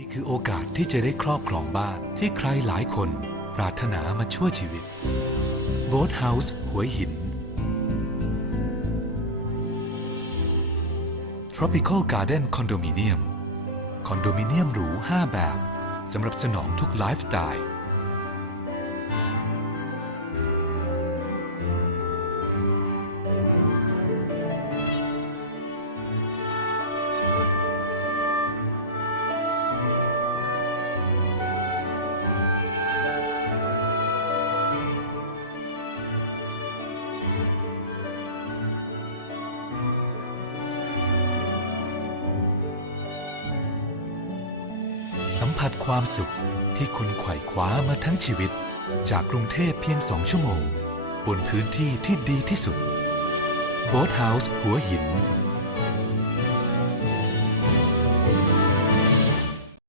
นี่คือโอกาสที่จะได้ครอบครองบ้านที่ใครหลายคนปรารถนามาช่วยชีวิตโบ๊ทเฮาส์หัวหิน Tropical Garden Condominium คอนโดมิเนียมหรู 5 แบบ สำหรับสนองทุกไลฟ์สไตล์ สัมผัสความสุขที่คุณไขว่คว้ามาทั้งชีวิต จากกรุงเทพเพียงสองชั่วโมง บนพื้นที่ที่ดีที่สุดโบ๊ทเฮาส์หัวหิน